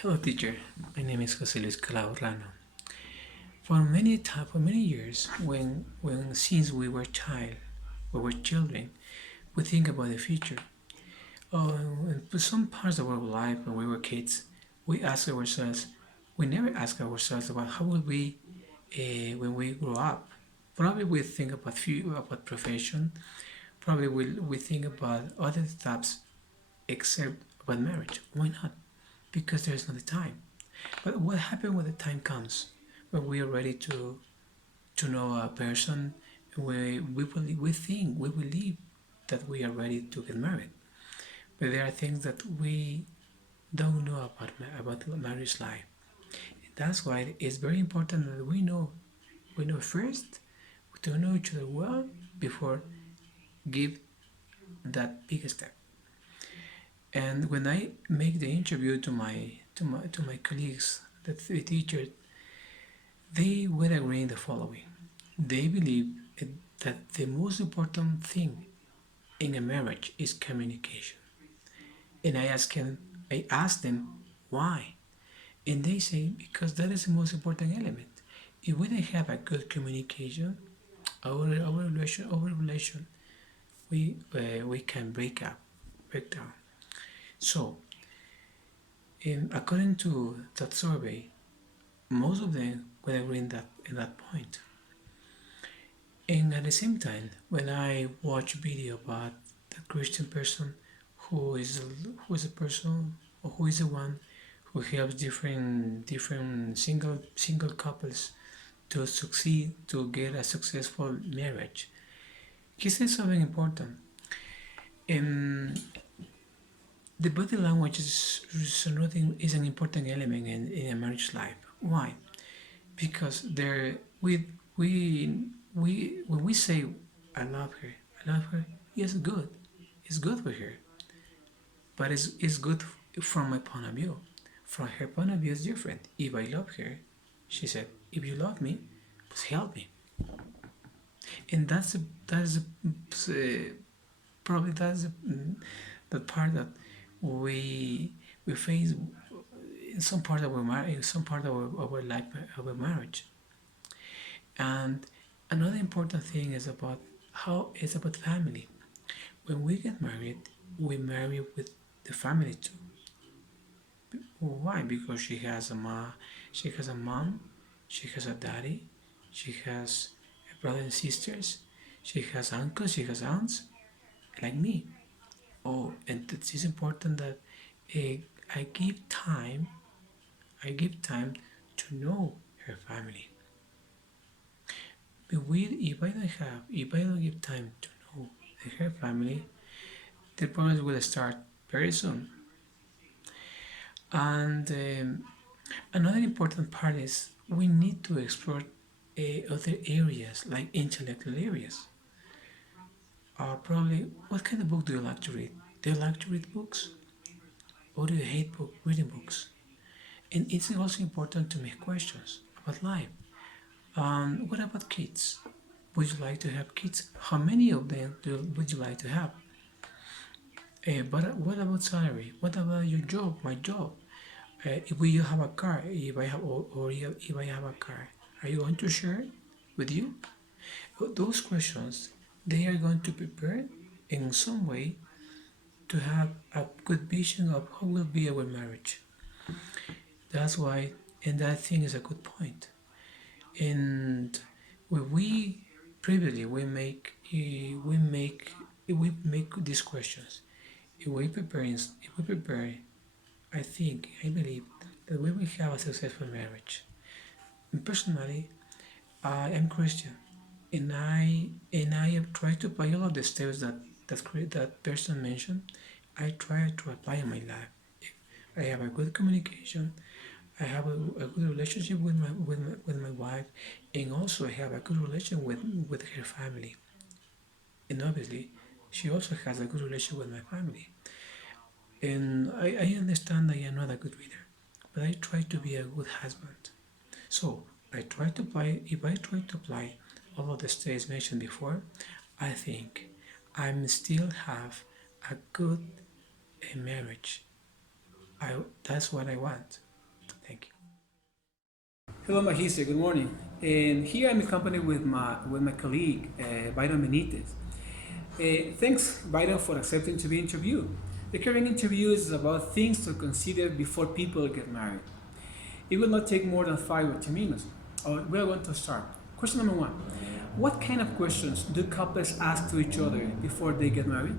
Hello, teacher. My name is Jose Luis Calaurano. For many years, when since we were children, we think about the future. And for some parts of our life, when we were kids, we ask ourselves. We never ask ourselves about how will we when we grow up. Probably we think about profession. Probably we think about other stuffs except about marriage. Why not? Because there's not the time. But what happens when the time comes, when we are ready to know a person, we believe that we are ready to get married, but there are things that we don't know about marriage life. That's why it's very important that we know first to know each other well before give that big step. And when I make the interview to my colleagues, the teachers, they will agree in the following. They believe that the most important thing in a marriage is communication. And I ask them why. And they say because that is the most important element. If we don't have a good communication, our relation we can break down. So, according to that survey, most of them will agree in that point. And at the same time, when I watch video about the Christian person who is a person or who is the one who helps different single couples to succeed to get a successful marriage, he says something important. Um, the body language is an important element in a marriage life. Why? Because there we when we say I love her, yes, good. It's good for her, but it's good from my point of view. From her point of view, it's different. If I love her, she said, if you love me, please help me. And probably that's the part that we face in some part of in some part of our life of a marriage. And another important thing is about how it's about family. When we get married, we marry with the family too. Why? Because she has a mom, she has a daddy, she has brothers and sisters, she has uncles, she has aunts, like me. Oh, and it is important that uh, I give time, I give time to know her family. But if I don't give time to know her family, the problems will start very soon. And another important part is we need to explore other areas like intellectual areas. Probably, what kind of book do you like to read? Do you like to read books, or do you hate reading books? And it's also important to make questions about life. What about kids? Would you like to have kids? How many of them would you like to have? But what about salary? What about your job? My job? If you have a car, if I have or if I have a car, are you going to share it with you? Those questions they are going to prepare in some way to have a good vision of how will be our marriage. That's why, and that thing is a good point. And when we previously we make these questions. If we prepare, I believe that we will have a successful marriage. And personally, I am Christian, and I have tried to apply all of the steps that person mentioned. I try to apply in my life. I have a good communication. I have a good relationship with my wife, and also I have a good relation with her family. And obviously, she also has a good relation with my family. And I understand I am not a good reader, but I try to be a good husband. So I try to apply. If I try to apply all of the steps mentioned before, I think I'm still have a good marriage. That's what I want. Hello, Magister. Good morning. And here I'm accompanied with my colleague, Byron Benitez. Thanks, Byron, for accepting to be interviewed. The current interview is about things to consider before people get married. It will not take more than 5 or 10 minutes. We are going to start. Question number one: what kind of questions do couples ask to each other before they get married?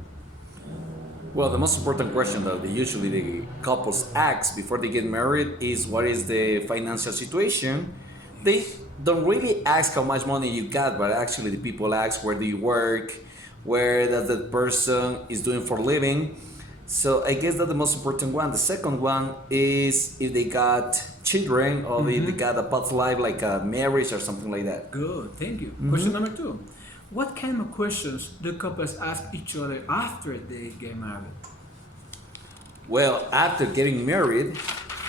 Well, the most important question that usually the couples ask before they get married is what is the financial situation. They don't really ask how much money you got, but actually the people ask where do you work, where does that person is doing for living. So I guess that's the most important one. The second one is if they got children or if they got a past life like a marriage or something like that. Good, thank you. Question number two: what kind of questions do couples ask each other after they get married? Well, after getting married,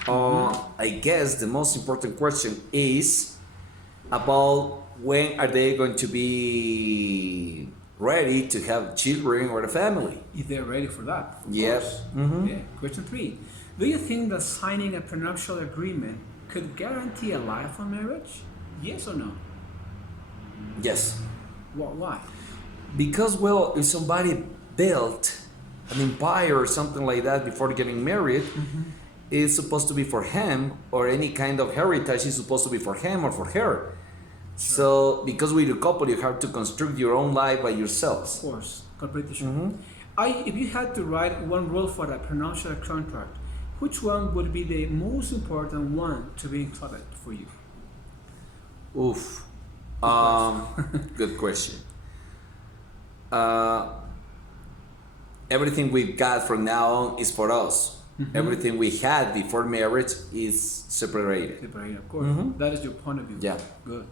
I guess the most important question is about when are they going to be ready to have children or a family. If they're ready for that, of Yep. course. Yeah. Question three: do you think that signing a prenuptial agreement could guarantee a lifelong marriage? Yes or no? Yes. Why? Because, well, if somebody built an empire or something like that before getting married, it's supposed to be for him, or any kind of heritage is supposed to be for him or for her. So, because with a couple, you have to construct your own life by yourselves. Of course, completely sure. If you had to write one rule for a prenuptial contract, which one would be the most important one to be included for you? Oof. Good question. Uh, Everything we've got from now on is for us. Everything we had before marriage is separated. Separate, of course. That is your point of view. Yeah. Good.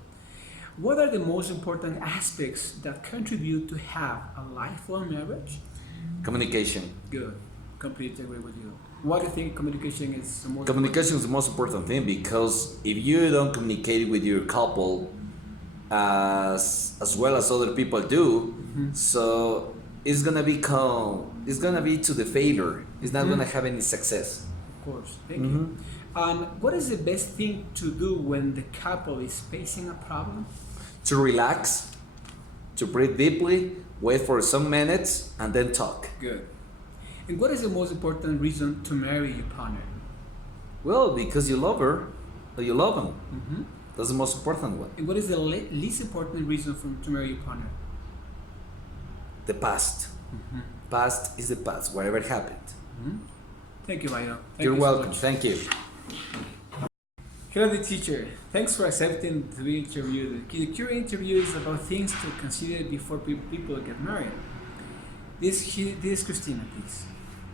What are the most important aspects that contribute to have a lifelong marriage? Communication. Good. Completely agree with you. Why do you think communication is the most Communication is the most important thing because if you don't communicate with your couple as well as other people do, so it's gonna be to the failure. It's not gonna have any success. Of course. Thank you. And what is the best thing to do when the couple is facing a problem? To relax, to breathe deeply, wait for some minutes, and then talk. Good. And what is the most important reason to marry your partner? Well, because you love her or you love him. That's the most important one. And what is the least important reason to marry your partner? The past. Past is the past, whatever happened. Thank you, Mayo. You're welcome. Thank you. Hello, the teacher. Thanks for accepting to be interviewed. The current interview is about things to consider before people get married. This is Christina, please.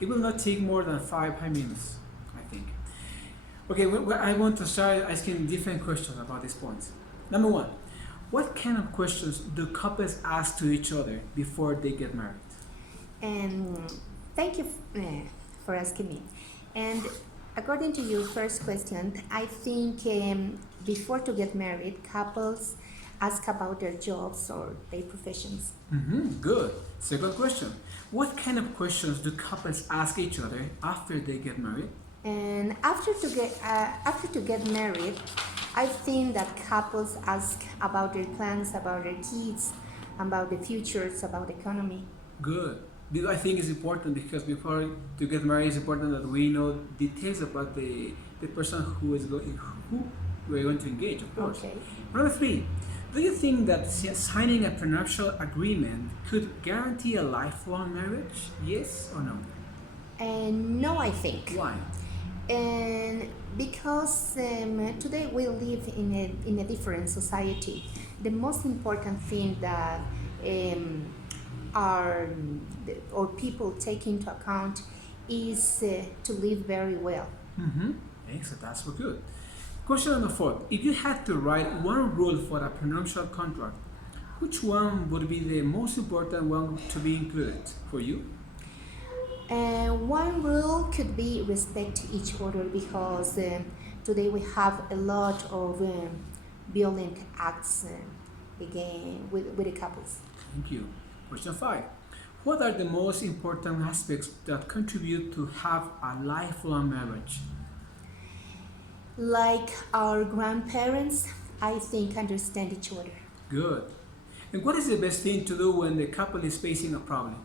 It will not take more than 5 minutes, I think. Okay, I want to start asking different questions about these points. Number one, what kind of questions do couples ask to each other before they get married? Thank you for asking me. And according to your first question, I think before to get married, couples ask about their jobs or their professions. Good. Second question. What kind of questions do couples ask each other after they get married? And after to get married, I think that couples ask about their plans, about their kids, about the futures, about the economy. Good. I think it's important because before to get married, it's important that we know details about the person who we're going to engage, of course. Okay. Number three, do you think that signing a prenuptial agreement could guarantee a lifelong marriage? Yes or no? And no, I think. Why? And because today we live in a different society, the most important thing that or people take into account is to live very well. Excellent. That's for good. Question number four. If you had to write one rule for a prenuptial contract, which one would be the most important one to be included for you? One rule could be respect each other because today we have a lot of violent acts again with the couples. Thank you. Question 5. What are the most important aspects that contribute to have a lifelong marriage? Like our grandparents, I think understand each other. Good. And what is the best thing to do when the couple is facing a problem?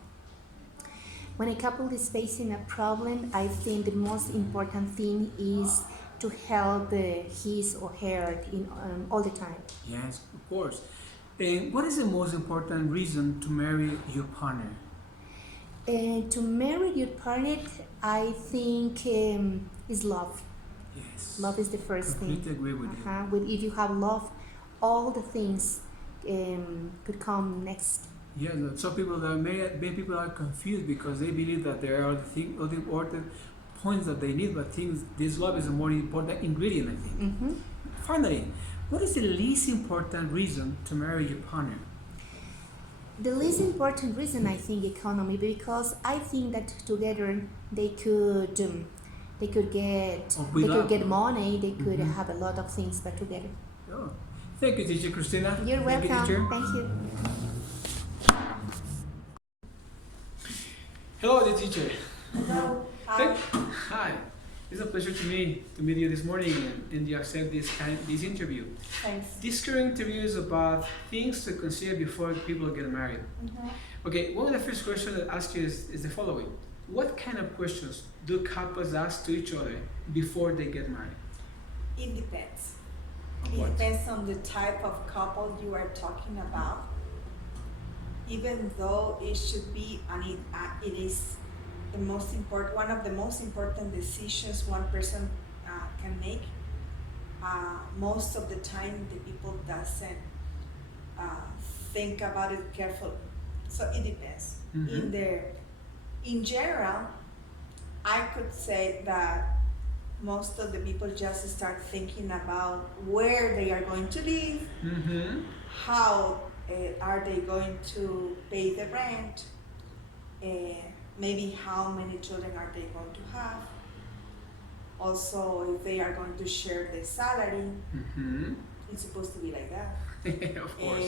When a couple is facing a problem, I think the most important thing is to help his or her in all the time. Yes, of course. And what is the most important reason to marry your partner? To marry your partner, I think is love. Yes. Love is the first thing. Completely agree with you. If you have love, all the things could come next. Yeah, some people that many people are confused because they believe that there are the important points that they need, but things this love is a more important ingredient, I think. Hmm. Finally, what is the least important reason to marry your partner? The least important reason I think economy, because I think that together they could get Or we they could love. get money, they could Mhm. have a lot of things, but together. Oh. Thank you, teacher Christina. You're Thank you, teacher. welcome. Thank you. Hello, the teacher. Hello. Hi. It's a pleasure to meet you this morning and you accept this interview. Thanks. This current interview is about things to consider before people get married. Okay, one of the first questions that I ask you is the following. What kind of questions do couples ask to each other before they get married? It depends. On It what? depends on the type of couple you are talking about. Even though it should be, and it is the most important, one of the most important decisions one person can make. Most of the time, the people doesn't think about it carefully. So it depends. Mhm. In general, I could say that most of the people just start thinking about where they are going to live, Mm-hmm. how are they going to pay the rent, uh, maybe how many children are they going to have, also if they are going to share the salary. Mm-hmm. It's supposed to be like that. Of course.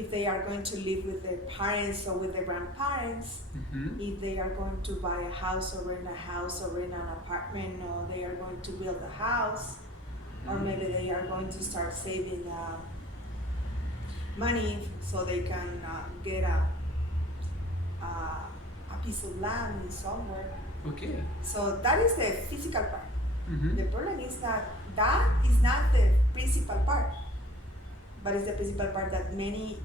If they are going to live with their parents or with their grandparents, Mm-hmm. if they are going to buy a house or rent a house or rent an apartment, or they are going to build a house, or maybe they are going to start saving money so they can get a piece of land somewhere. Okay. So that is the physical part. Mm-hmm. The problem is that that is not the principal part, but it's the principal part that many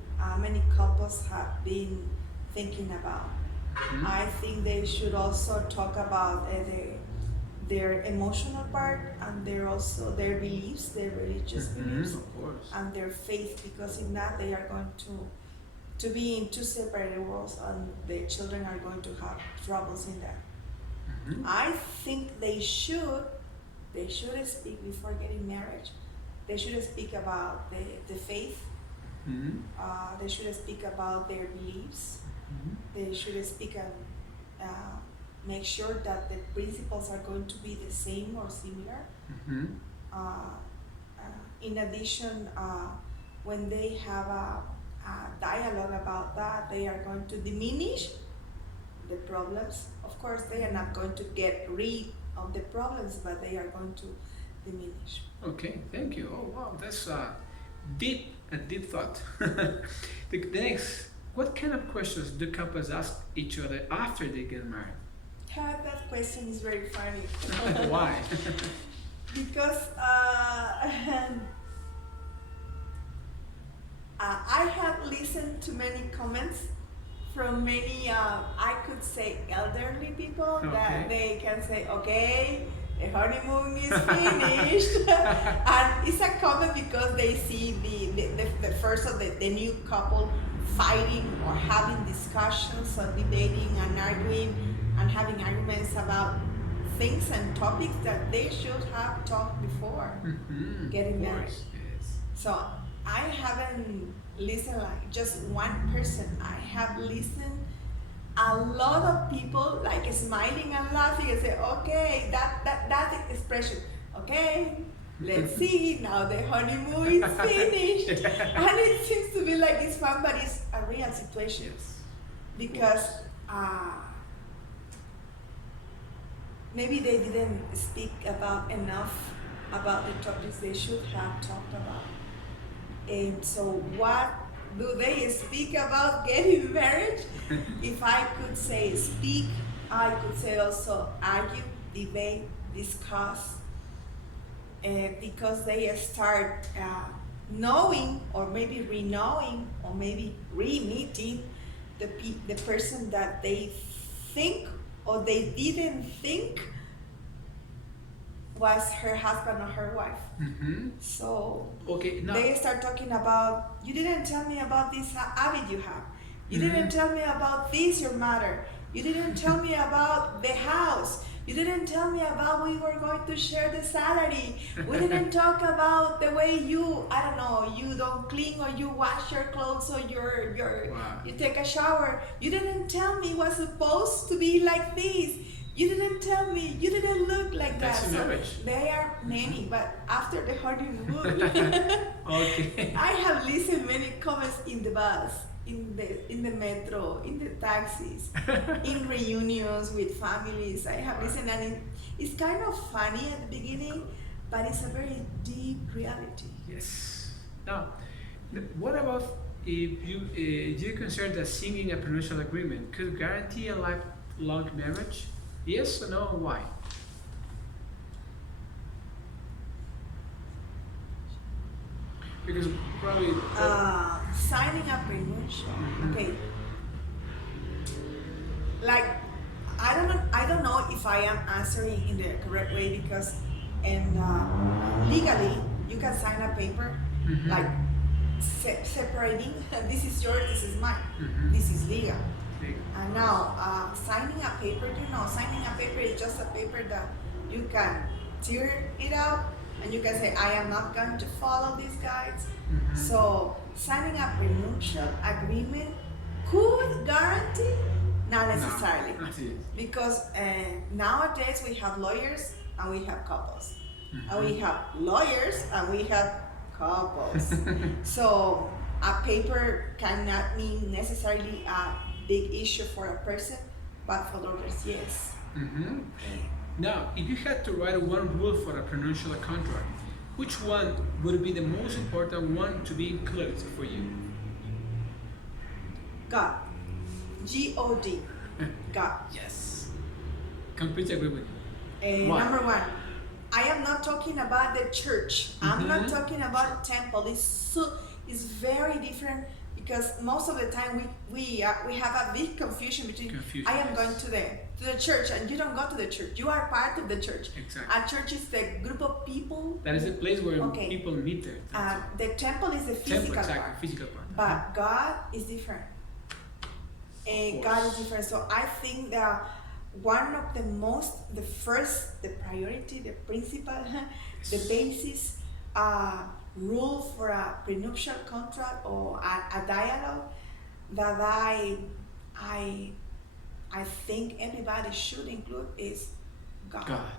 couples have been thinking about. Mm-hmm. I think they should also talk about their emotional part, and their beliefs, their religious beliefs, Of course. and their faith, because if not, they are going to be in two separate worlds, and the children are going to have troubles in that. Mm-hmm. I think they should speak before getting married. They should speak about the faith. Mm-hmm. They should speak about their beliefs. Mm-hmm. They should speak and make sure that the principles are going to be the same or similar. Mm-hmm. In addition, when they have a dialogue about that, they are going to diminish the problems. Of course, they are not going to get rid of the problems, but they are going to diminish. Okay, thank you. Oh wow, that's a deep thought. The next, what kind of questions do couples ask each other after they get married? That question is very funny. Why? Because I have listened to many comments from many, I could say, elderly people that they can say, okay, the honeymoon is finished. And it's a comment because they see the first of the new couple fighting or having discussions or debating and arguing and having arguments about things and topics that they should have talked before Mm-hmm. getting Of married. course, yes. So I haven't listened like just one person. I have listened a lot of people like smiling and laughing and say, okay, that expression, okay, let's see, now the honeymoon is finished. And it seems to be like it's fun, but it's a real situation. Yes. Because maybe they didn't speak about enough about the topics they should have talked about. And so, what do they speak about getting married? If I could say speak, I could say also argue, debate, discuss, because they start knowing, or maybe re-knowing, or maybe re-meeting the person that they think or they didn't think was her husband or her wife. So Okay, now they start talking about, you didn't tell me about this habit you have. You didn't tell me about this, your mother. You didn't tell me about the house. You didn't tell me about we were going to share the salary. We didn't talk about the way you, I don't know, you don't clean or you wash your clothes or you take a shower. You didn't tell me it was supposed to be like this. You didn't tell me. You didn't look like that's that. a marriage. There are many, but after the honeymoon, Okay. I have listened many comments in the bus, in the metro, in the taxis, in reunions with families. I have listened, and it's kind of funny at the beginning, but it's a very deep reality. Yes. Now, what about if you do you consider that singing a prenuptial agreement could guarantee a lifelong marriage? Yes or no? Why? Because probably. Signing a prenuptial. Okay. Like, I don't know if I am answering in the correct way, because legally you can sign a paper like separating. This is yours. This is mine. This is legal. And now, signing a paper, signing a paper is just a paper that you can tear it out and you can say, I am not going to follow these guides. So, signing a prenuptial agreement could guarantee? Not necessarily. No, because nowadays we have lawyers and we have couples. And we have lawyers and we have couples. So, a paper cannot mean necessarily a big issue for a person, but for others, yes. Now, if you had to write one rule for a prenuptial contract, which one would be the most important one to be included for you? God. G-O-D. God. Yes. Completely agree with you. Why? Number one, I am not talking about the church. I'm not talking about temple. It's very different, because most of the time we have a big confusion between I am going to the church, and you don't go to the church. You are part of the church. Exactly. A church is the group of people. That is the place where people meet there. The temple is the physical part. Physical part. But God is different. God is different. So I think that one of the priority, the principle, the basis rule for a prenuptial contract or a dialogue that I think everybody should include is God. God.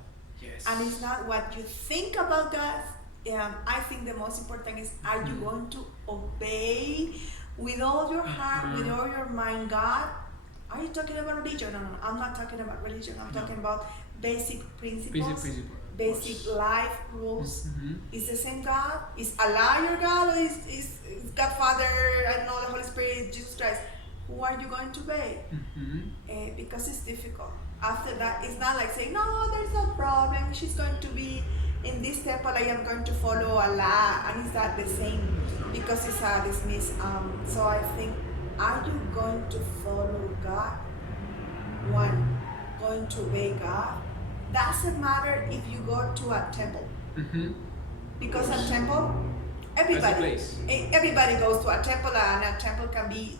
Yes. And it's not what you think about God. I think the most important is, are you going to obey with all your heart, with all your mind, God? Are you talking about religion? No, I'm not talking about religion. I'm talking about basic principles, basic life rules. Is the same God? Is Allah your God, or is God Father, I don't know, the Holy Spirit, Jesus Christ? Who are you going to obey? Because it's difficult. After that, it's not like saying, no, there's no problem. She's going to be in this temple. I am going to follow Allah, and it's not the same, because it's dismissed. So I think, are you going to follow God? One, going to obey God. Doesn't matter if you go to a temple, because a temple, everybody goes to a temple, and a temple can be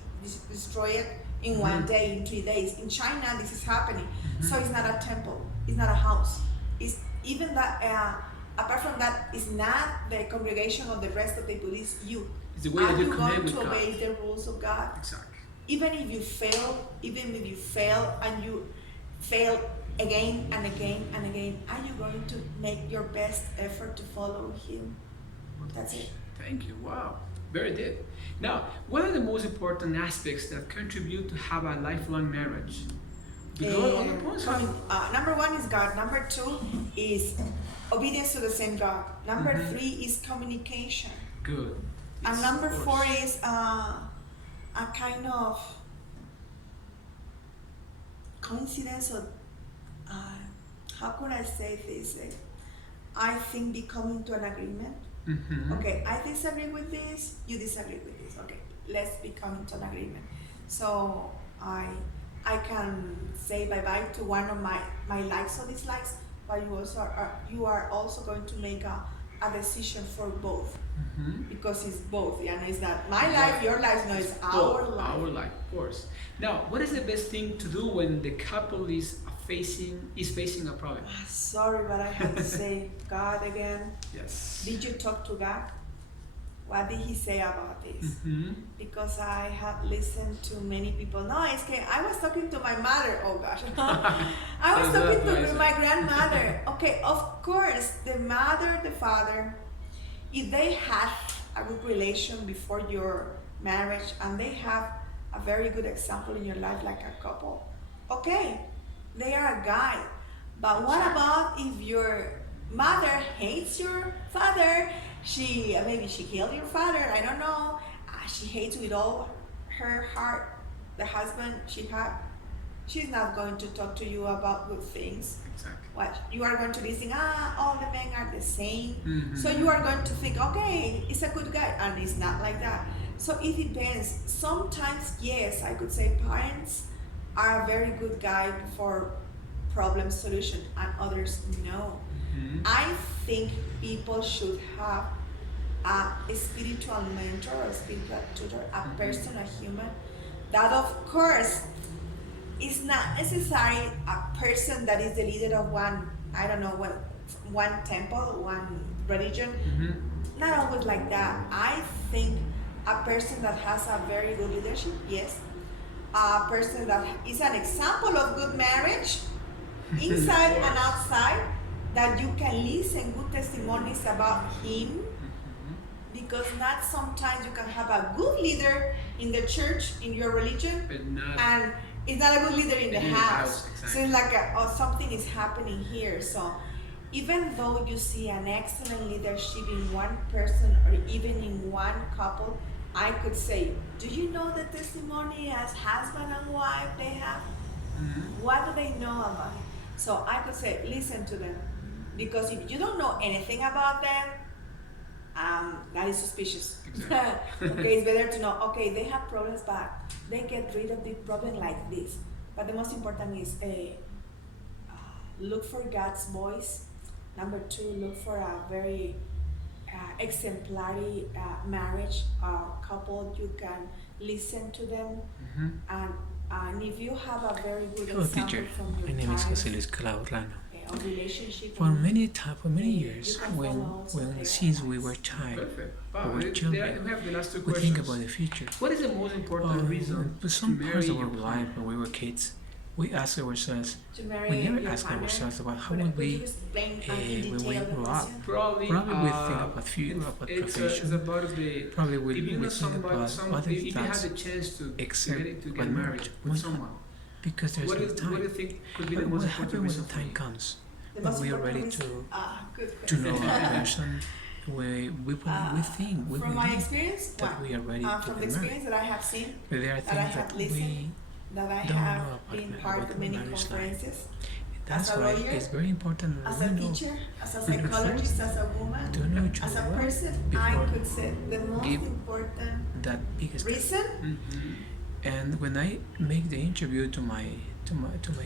destroyed in 1 day, in 3 days. In China, this is happening. So it's not a temple, it's not a house. It's even that. Apart from that, it's not the congregation or the rest of the people. It's you. It's the way that you connect with God. Are you going to obey God. the rules of God? Exactly. Even if you fail and you fail again and again and again, are you going to make your best effort to follow Him? That's it. Thank you. Wow. Very deep. Now, what are the most important aspects that contribute to have a lifelong marriage? Because on the point number one is God. Number two is obedience to the same God. Number 3 is communication. Good. And Yes, number of 4 course. is a kind of coincidence of, how could I say this? I think becoming to an agreement. Okay, I disagree with this, you disagree with this. Okay, let's become to an agreement. So I can say bye-bye to one of my likes or dislikes, but you are also going to make a decision for both. Because it's both, and it's not my life, your life, no, it's our life. Our life, of course. Now, what is the best thing to do when the couple is facing a problem? Sorry, but I have to say, God again. Yes. Did you talk to God? What did He say about this? Because I have listened to many people. No, it's okay. I was talking to my mother. Oh gosh, I was talking to my grandmother. Okay, of course, the mother, the father, if they had a good relation before your marriage and they have a very good example in your life, like a couple, okay, they are a guide. But what about if your mother hates your father? Maybe she killed your father, I don't know. She hates with all her heart the husband she had. She's not going to talk to you about good things. Exactly. What you are going to be saying, all the men are the same. So you are going to think, okay, it's a good guy, and it's not like that. So it depends. Sometimes, yes, I could say parents are a very good guide for problem solution, and others no. I think people should have a spiritual mentor or spiritual tutor, a person, a human, that of course is not necessarily a person that is the leader of one, I don't know, one temple, one religion. Not always like that. I think a person that has a very good leadership, yes. A person that is an example of good marriage, inside and outside, that you can listen good testimonies about him, because not sometimes you can have a good leader in the church, in your religion, and it's not a good leader in the house. Exactly. So it's like something is happening here. So even though you see an excellent leadership in one person or even in one couple, I could say, do you know the testimony as husband and wife they have? What do they know about it? So I could say, listen to them. Because if you don't know anything about them, that is suspicious. Exactly. Okay, it's better to know, okay, they have problems, but they get rid of the problem like this. But the most important is look for God's voice. Number 2, look for a very exemplary marriage couple. You can listen to them, and if you have a very good Hello, example teacher. from your My name is parents, Jose Luis Calaurlano. of relationship, For many you years, can follow also their since we advice. were child, Perfect. we Wow, were children, we have the last two we think questions. about the future. What is the most important reason But to some marry parts of your our life when we were kids, we asked ourselves, To marry we never your asked partner. ourselves about how Could would you we, explain in when detail we the grow up. question? Probably, Probably we think about about it's profession. about the Probably we if you know think somebody, about other if you have things the chance to except to what get married marriage with won't someone, because there's what no do time. you think could be the But most what important happens when reason the for time you? comes? The When most we are important ready reason- good to question. know a person, we think, we From my believe experience, that we are ready to from the get married. experience that I have seen, But there are that I things have that listened, that I don't have know about been ma- part about of many marriage life. conferences, That's as a why lawyer, it's very important as that a we know teacher, as a we know psychologist, first as a woman, to know each as other a well person, I before could say the most give important that biggest step. reason And when I make the interview to my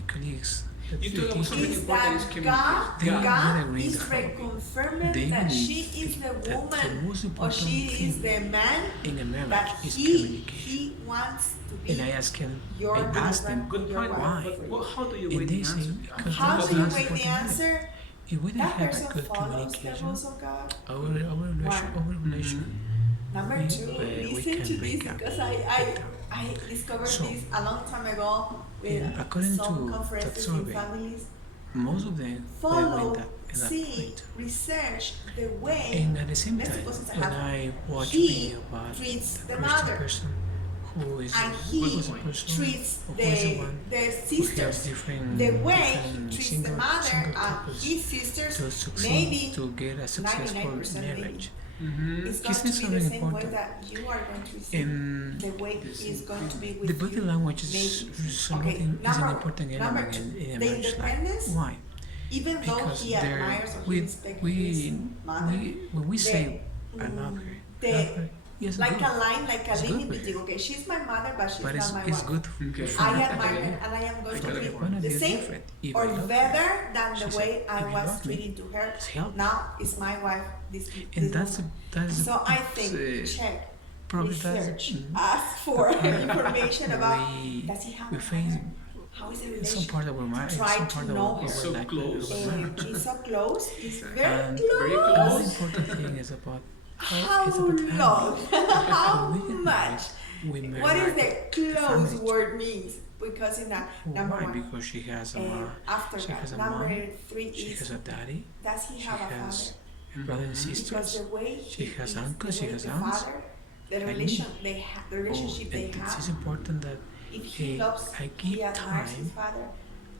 colleagues, the You few told us something teachers, is important is that communication. They God really agree is that reconfirming they that believe she is the that the woman most or important she is thing the man in a marriage that is he communication. wants to be. And I asked them, your I asked them, husband, Good your point. wife. why? But how do you And weigh they the say, answer? because How that's do the you most weigh the important element. answer? If we didn't That have a person good follows the communication, rules of God. our relation, Number we- 2, we listen can to this break up. because I discovered So, this a long time ago with according some to that conferences in survey, families. most of them Follow, went in that see, point. research the way And at the same let's time, suppose it's a when husband. I watch He video about treats the the Christian mother. person who is and what he was the person treats or who is the one the who has sisters different the way different he treats single the mother single and couples his sisters, to succeed maybe to get a successful 99% maybe. marriage. It's He going to says be the something same way important. that you are going to receive, Um, the way he is going to be with the body you. language is Maybe. something is an important number element two, in a the marriage life. independence, Why? even though Because he there admires or he we respects his we mother, when we say the, I love her, the- love her, yes, like good. a line, like a It's good line with between, her. okay, she's my mother, but she's But not it's, my it's wife. good Okay. for I me. admire her and I am going to Because treat the point of the view is same different. If I or love her, better than the she way said, I if you was love me, treating to her. it's help. Now it's my wife. This And this woman. So I think check, probably research, that's ask for information about does he have we a face mother? How is the some relationship? part of our marriage, Try some to part know of her. our So life, close. of our marriage. It's so close. It's very And close. very another close. important thing is about How it's about family. long? How When we get much? married, we marry What is the close family. word means? Because in that number Why? one. Because she has a And mom, after she that, has a number mom, 3 she is has a daddy, does he she have a has father? a brother and Because sisters. the way She he has is, uncles, the she way has the aunts. father, the Like relation me. they have, the relationship they and it's have. important that If he eh, loves, I he give admires his time. father.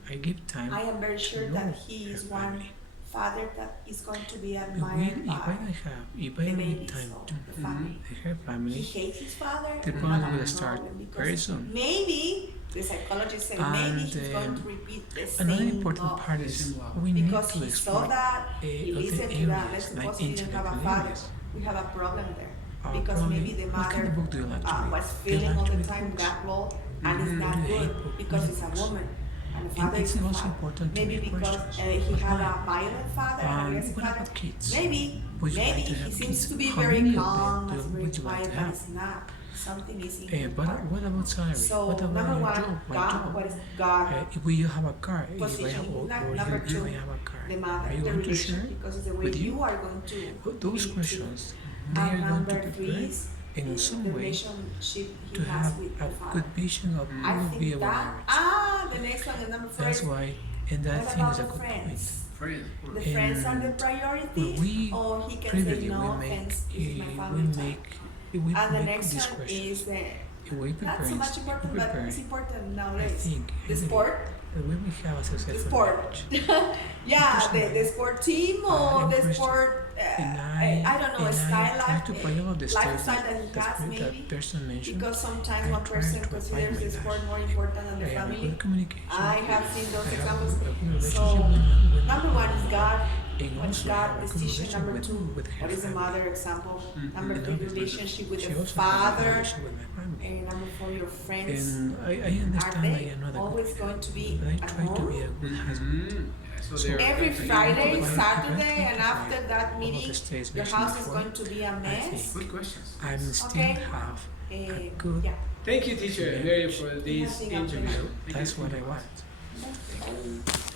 I give time. I am very sure to that know he is her one family. father that is going to be If admired I by don't have, if I the don't give babies time of to the family. her He family, hates his father. the we problem have a will start problem because very soon. Maybe the psychologist say maybe And, he's going to repeat the Another same important law part is Same law. we need because to he saw explore that, he other listened to that. areas Let's like suppose he didn't have a intellectual father. areas. We have a problem there Our because problem- maybe the what kind mother of book do you like to read? was Do you feeling like all to the read time books? that role and it's Or not do you good hate because reading it's a books? woman and the And father it's is a also father. important to Maybe make because questions. he But had why? a violent father and aggressive What father. about kids? Maybe Would you maybe like to he have seems kids? to be How very many of calm, them it's very would you like quiet, to but have? it's not. Something is in But your heart. what about salary? So What about number your one, job? My God, job. what is God? If we have a car, if I Position. have, or Number if two, I have a car, the mother, are you the going to relation, share? because it's the way with you? you are going to Those be questions, treated. they are And going to number three prepare is in some the way relationship he to has have with a the father. good vision of I who will be think our that marriage. the next one is number four. That's is why, and that what thing about is a the good friends? point. Friend. The friends are the And priority, we or he can say previously no we make offense, this is my we family time. make we And the make next these one questions. is We not prepare, so much important, we but prepare. it's important I nowadays. think The I sport, believe that we will have a the successful sport. marriage. Yeah, the Personally, sport team or I'm the Christian. sport, And I don't know, and style I try to life, follow the steps lifestyle that he has that maybe. person mentioned. Because sometimes I one try person to apply considers my the life. sport more important than the I have a family. good communication. I have seen those I have examples. a good relationship So, with number one is God. And What is also I have God? a good Decision relationship number two. with her What is the family. mother example? Number And three, obviously, relationship with she the also has a good father. relationship with my family. And number four, your friends. And I Are understand I they am not a always good going to be but I at try to be a home? good husband. So So they're Every they're- Friday, If I- Saturday, if I and think after of that all meeting, the states your mentioned house is before, going to be a mess. think Good questions. I'm still Okay. have a Eh, good yeah. Thank you, teacher, Mary, for this Nothing else. interview. Thank that's you. what I want. Okay.